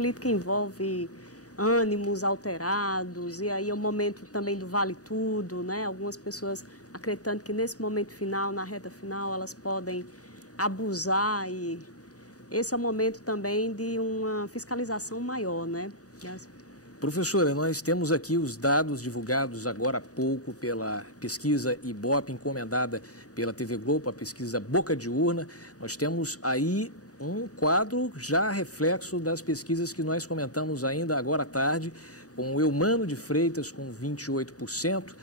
política envolve ânimos alterados, e aí é o momento também do vale tudo, né? Algumas pessoas acreditando que nesse momento final, na reta final, elas podem abusar, e esse é o momento também de uma fiscalização maior, né? Professora, nós temos aqui os dados divulgados agora há pouco pela pesquisa Ibope, encomendada pela TV Globo, a pesquisa Boca de Urna. Nós temos aí um quadro já reflexo das pesquisas que nós comentamos ainda agora à tarde, com o Eumano de Freitas com 28%,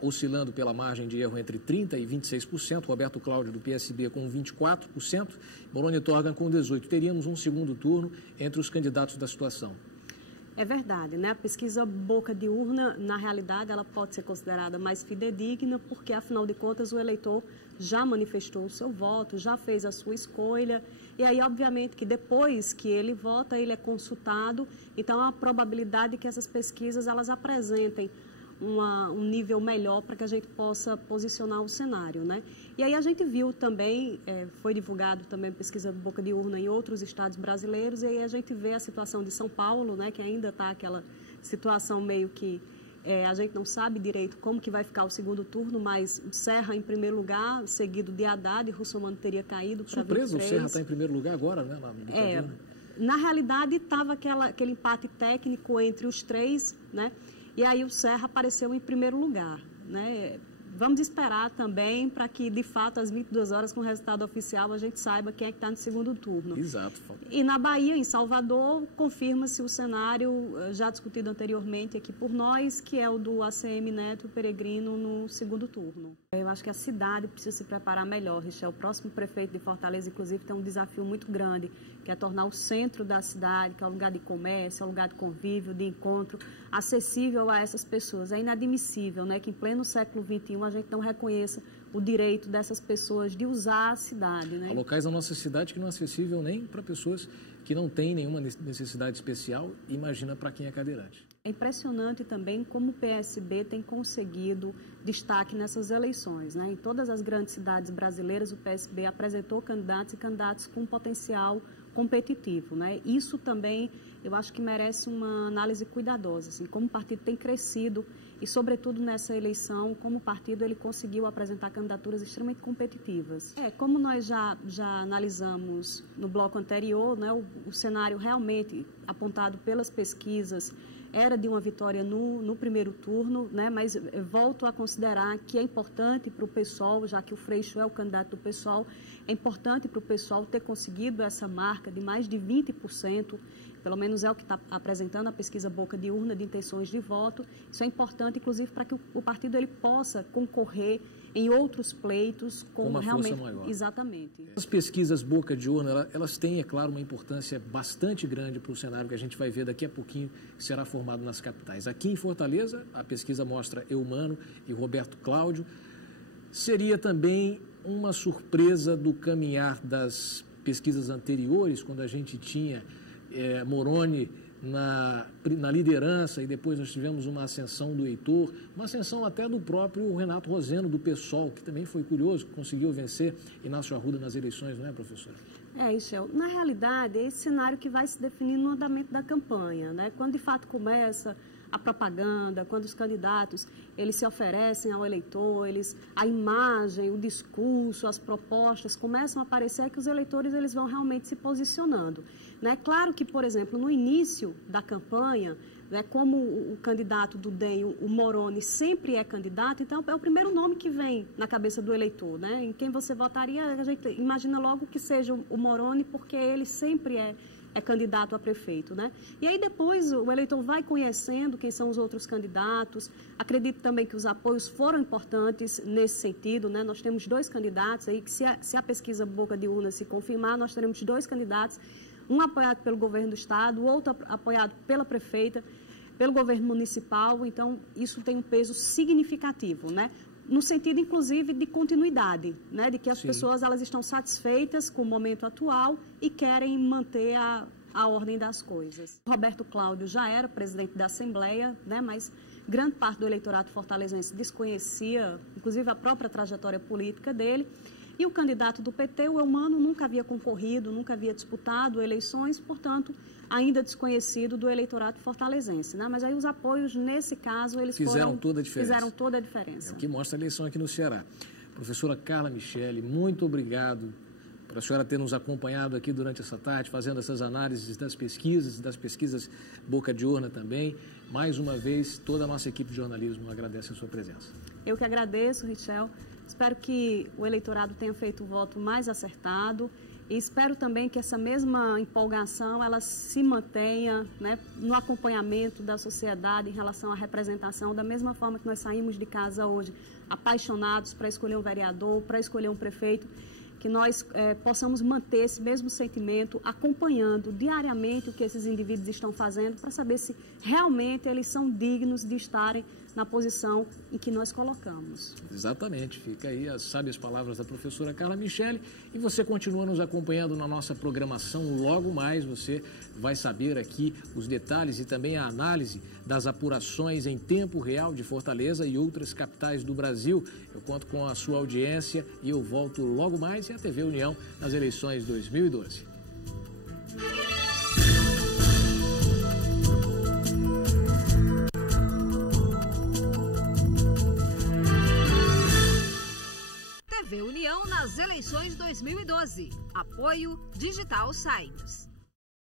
oscilando pela margem de erro entre 30% e 26%, Roberto Cláudio do PSB com 24%, Moroni Torgan com 18%. Teríamos um segundo turno entre os candidatos da situação. É verdade, né? A pesquisa Boca de Urna, na realidade, ela pode ser considerada mais fidedigna, porque, afinal de contas, o eleitor já manifestou o seu voto, já fez a sua escolha, e aí, obviamente, que depois que ele vota, ele é consultado, então a probabilidade de que essas pesquisas elas apresentem um nível melhor para que a gente possa posicionar o cenário, né? E aí a gente viu também, foi divulgado também pesquisa Boca de Urna em outros estados brasileiros, e aí a gente vê a situação de São Paulo, né, que ainda está aquela situação meio que a gente não sabe direito como que vai ficar o segundo turno, mas Serra em primeiro lugar, seguido de Haddad, e Russomano teria caído para 23. Surpresa, o Serra está em primeiro lugar agora, né? Na realidade, estava aquele empate técnico entre os três, né? E aí o Serra apareceu em primeiro lugar, né? Vamos esperar também para que, de fato, às 22 horas, com o resultado oficial, a gente saiba quem é que está no segundo turno. Exato. E na Bahia, em Salvador, confirma-se o cenário já discutido anteriormente aqui por nós, que é o do ACM Neto Peregrino no segundo turno. Eu acho que a cidade precisa se preparar melhor, Richel. O próximo prefeito de Fortaleza, inclusive, tem um desafio muito grande, que é tornar o centro da cidade, que é um lugar de comércio, é um lugar de convívio, de encontro, acessível a essas pessoas. É inadmissível, né, que em pleno século XXI a gente não reconheça o direito dessas pessoas de usar a cidade, né? Há locais na nossa cidade que não é acessível nem para pessoas que não têm nenhuma necessidade especial, imagina para quem é cadeirante. É impressionante também como o PSB tem conseguido destaque nessas eleições, né? Em todas as grandes cidades brasileiras, o PSB apresentou candidatos e candidatos com potencial competitivo, né? Isso também eu acho que merece uma análise cuidadosa, assim, como o partido tem crescido e, sobretudo, nessa eleição, como o partido ele conseguiu apresentar candidaturas extremamente competitivas. Como nós já analisamos no bloco anterior, né, o cenário realmente apontado pelas pesquisas era de uma vitória no primeiro turno, né, mas volto a considerar que é importante para o PSOL, já que o Freixo é o candidato do PSOL, é importante para o PSOL ter conseguido essa marca de mais de 20%, pelo menos é o que está apresentando a pesquisa Boca de Urna de intenções de voto. Isso é importante, inclusive, para que o partido ele possa concorrer em outros pleitos com uma realmente força maior. Exatamente. As pesquisas Boca de Urna, elas têm, é claro, uma importância bastante grande para o cenário que a gente vai ver daqui a pouquinho, que será formado nas capitais. Aqui em Fortaleza, a pesquisa mostra Eumano e Roberto Cláudio. Seria também uma surpresa do caminhar das pesquisas anteriores, quando a gente tinha Moroni na liderança e depois nós tivemos uma ascensão do Heitor, uma ascensão até do próprio Renato Roseno, do PSOL, que também foi curioso, conseguiu vencer Inácio Arruda nas eleições, não é, professora? Isso. Na realidade, é esse cenário que vai se definir no andamento da campanha, né? Quando de fato começa a propaganda, quando os candidatos eles se oferecem ao eleitor, a imagem, o discurso, as propostas começam a aparecer, que os eleitores eles vão realmente se posicionando. Né? Claro que, por exemplo, no início da campanha, né, como o candidato do DEM, o Moroni, sempre é candidato, então é o primeiro nome que vem na cabeça do eleitor. Né? Em quem você votaria, a gente imagina logo que seja o Moroni, porque ele sempre é candidato a prefeito, né? E aí depois o eleitor vai conhecendo quem são os outros candidatos. Acredito também que os apoios foram importantes nesse sentido, né? Nós temos 2 candidatos aí que se a pesquisa Boca de Urna se confirmar, nós teremos 2 candidatos, um apoiado pelo governo do estado, o outro apoiado pela prefeita, pelo governo municipal. Então isso tem um peso significativo, né? No sentido, inclusive, de continuidade, né? De que as pessoas elas estão satisfeitas com o momento atual e querem manter a ordem das coisas. Roberto Cláudio já era presidente da Assembleia, né? Mas grande parte do eleitorado fortalezense desconhecia, inclusive, a própria trajetória política dele. E o candidato do PT, o Eumano, nunca havia concorrido, nunca havia disputado eleições, portanto, ainda desconhecido do eleitorado fortalezense, né? Mas aí os apoios, nesse caso, eles fizeram toda a diferença. Fizeram toda a diferença. É o que mostra a eleição aqui no Ceará. Professora Carla Michele, muito obrigado por a senhora ter nos acompanhado aqui durante essa tarde, fazendo essas análises das pesquisas boca de urna também. Mais uma vez, toda a nossa equipe de jornalismo agradece a sua presença. Eu que agradeço, Richel. Espero que o eleitorado tenha feito o voto mais acertado e espero também que essa mesma empolgação ela se mantenha, né, no acompanhamento da sociedade em relação à representação, da mesma forma que nós saímos de casa hoje apaixonados para escolher um vereador, para escolher um prefeito, que nós possamos manter esse mesmo sentimento, acompanhando diariamente o que esses indivíduos estão fazendo, para saber se realmente eles são dignos de estarem na posição em que nós colocamos. Exatamente. Fica aí as sábias palavras da professora Carla Michele. E você continua nos acompanhando na nossa programação. Logo mais você vai saber aqui os detalhes e também a análise das apurações em tempo real de Fortaleza e outras capitais do Brasil. Eu conto com a sua audiência e eu volto logo mais em a TV União nas eleições 2012. TV União nas eleições 2012. Apoio Digital Science.